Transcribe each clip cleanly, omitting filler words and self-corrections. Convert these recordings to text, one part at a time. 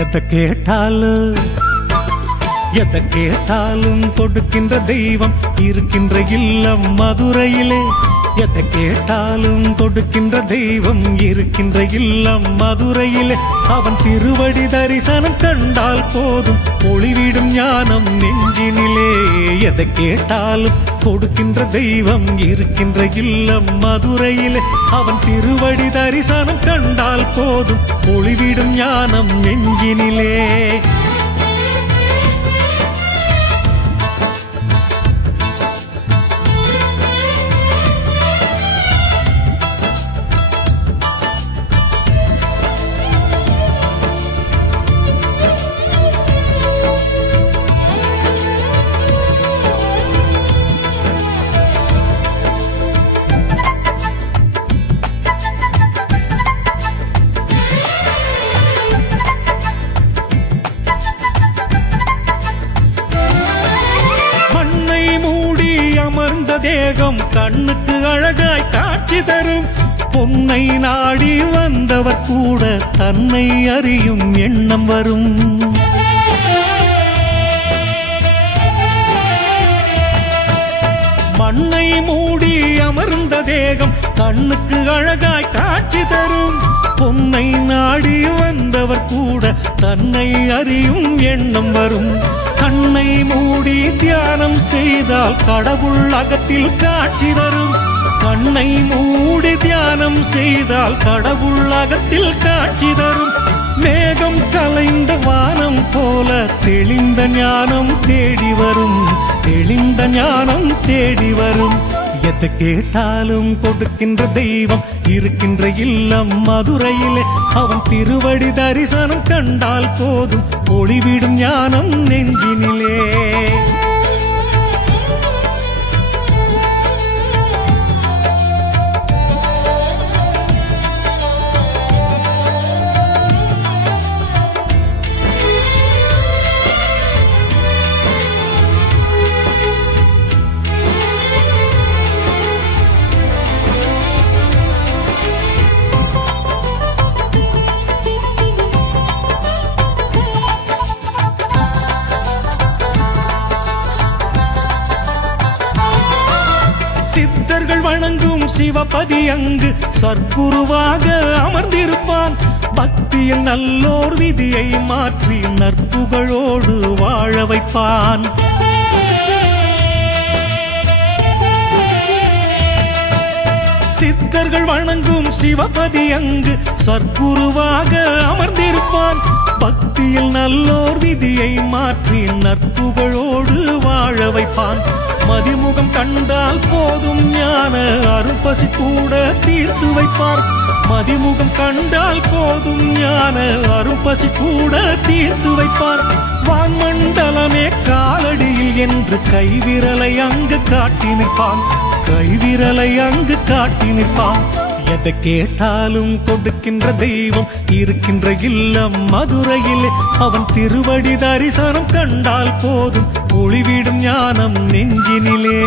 எதை கேட்டாலும் கொடுக்கின்ற தெய்வம் இருக்கின்ற இல்லம் மதுரையிலே. எதை கேட்டாலும் கொடுக்கின்ற தெய்வம் இருக்கின்ற இல்லம் மதுரையிலே. அவன் திருவடி தரிசனம் கண்டால் போதும் ஒளிவிடும் ஞானம் நெஞ்சினிலே. எதை கேட்டாலும் கொடுக்கின்ற தெய்வம் இருக்கின்ற இல்லம் மதுரையிலே. அவன் திருவடி தரிசனம் கண்டால் போதும் ஒளிவிடும் ஞானம் நெஞ்சினிலே. தேகம் கண்ணுக்கு அழகாய் காட்சி தரும். பொன்னை நாடி வந்தவர் கூட தன்னை அறியும் எண்ணம் வரும். மண்ணை மூடி அமர்ந்த தேகம் கண்ணுக்கு அழகாய் காட்சி தரும். பொன்னை நாடி வந்தவர் கூட தன்னை அறியும் எண்ணம் வரும். கண்ணை மூடி தியானம் செய்தால் கடவுள் அகத்தில் காட்சி தரும். கண்ணை மூடி தியானம் செய்தால் கடவுள் அகத்தில் காட்சி தரும். மேகம் கலைந்த வானம் போல தெளிந்த ஞானம் தேடி வரும். தெளிந்த ஞானம் தேடி வரும். எதை கேட்டாலும் கொடுக்கின்ற தெய்வம் இருக்கின்ற இல்லம் மதுரையிலே. அவன் திருவடி தரிசனம் கண்டால் போதும் ஒளிவிடும் ஞானம் நெஞ்சினிலே. சித்தர்கள் வணங்கும் சிவபதி அங்கு சற்குருவாக அமர்ந்திருப்பான். பக்தியில் நல்லோர் விதியை மாற்றி நற்புகழோடு வாழ வைப்பான். சித்தர்கள் வணங்கும் சிவபதி அங்கு சற்குருவாக அமர்ந்திருப்பான். பக்தியில் நல்லோர் விதியை மாற்றி நற்புகழோடு வாழ வைப்பான். மதிமுகம் கண்டால் போதும் ஞான அரும்பசி கூட தீர்த்து வைப்பார். மதிமுகம் கண்டால் போதும் ஞான அரும்பசி கூட தீர்த்து வைப்பார். வான்மண்டலமே காலடியில் என்று கைவிரலை அங்கு காட்டி நிற்பான். கைவிரலை அங்கு காட்டி நிற்பான். எதை கேட்டாலும் கொடுக்கின்ற தெய்வம் இருக்கின்ற இல்லம் மதுரையிலே. அவன் திருவடி தரிசனம் கண்டால் போதும் ஒளிவிடும் ஞானம் நெஞ்சினிலே.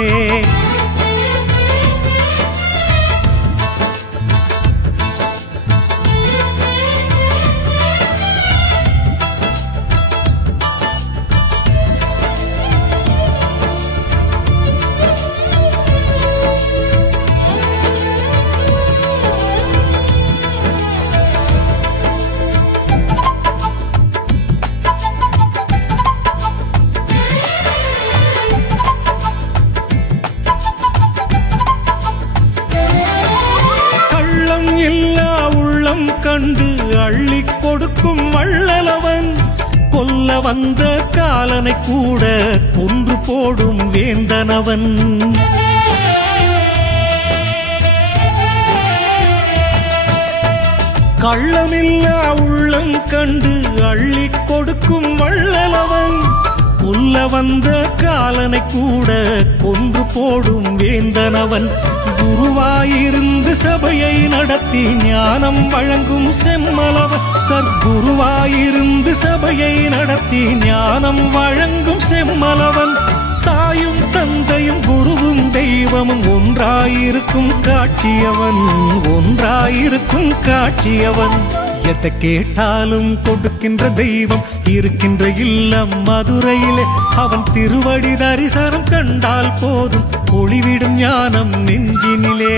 கண்டு அள்ளி கொடுக்கும் வள்ளலவன். கொல்ல வந்த காலனை கூட கொன்று போடும் வேந்தனவன். கள்ளமில்லா உள்ளம் கண்டு அள்ளி கொடுக்கும் வள்ளலவன். கொல்ல வந்த காலனை கூட கொன்று போடும் வேந்தனவன். குருவாயிருந்து சபையை நடத்தி ஞானம் வழங்கும் செம்மலவன். சற்குருவாயிருந்து சபையை நடத்தி ஞானம் வழங்கும் செம்மலவன். தாயும் தந்தையும் குருவும் தெய்வமும் ஒன்றாயிருக்கும் காட்சியவன். ஒன்றாயிருக்கும் காட்சியவன். எதை கேட்டாலும் கொடுக்க கொடுக்கின்ற தெய்வம் இருக்கின்ற இல்லம் மதுரையிலே. அவன் திருவடி தரிசனம் கண்டால் போதும் ஒளிவிடும் ஞானம் நெஞ்சினிலே.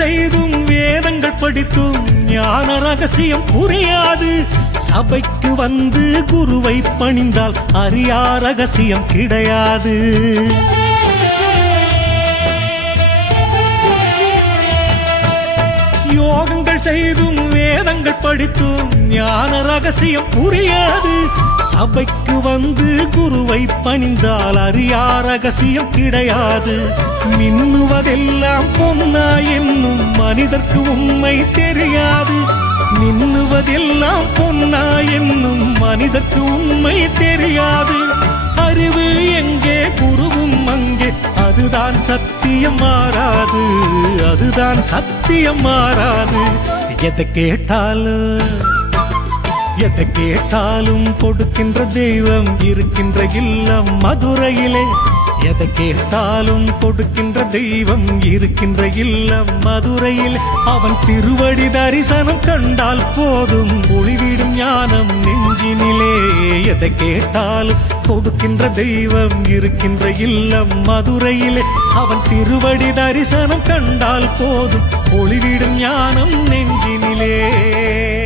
செய்தும் வேதங்கள் படித்தும் ஞான ரகசியம் புரியாது. சபைக்கு வந்து குருவை பணிந்தால் அறியா ரகசியம் கிடையாது. யோகங்கள் செய்தும் வேதங்கள் படித்தும் ஞான ரகசியம் புரியாது. சபைக்கு வந்து குருவை பணிந்தால் அறியா ரகசியம் கிடையாது. மின்னுவதெல்லாம் பொன்னா என்னும் மனிதர்க்கு உண்மை தெரியாது. மின்னுவதெல்லாம் பொன்னா என்னும் மனிதர்க்கு உண்மை தெரியாது. அறிவு எங்கே குருவும் அங்கே, அதுதான் சத்தியம் மாறாது. அதுதான் சத்தியம் மாறாது. எதை கேட்டாலும் கொடுக்கின்ற தெய்வம் இருக்கின்ற இல்லம் மதுரையிலே. எதை கேட்டாலும் கொடுக்கின்ற தெய்வம் இருக்கின்ற இல்லம் மதுரையிலே. அவன் திருவடி தரிசனம் கண்டால் போதும் ஒளிவிடும் ஞானம் நெஞ்சினிலே. எதை கேட்டாலும் கொடுக்கின்ற தெய்வம் இருக்கின்ற இல்லம் மதுரையிலே. அவன் திருவடி தரிசனம் கண்டால் போதும் ஒளிவிடும் ஞானம் நெஞ்சினிலே.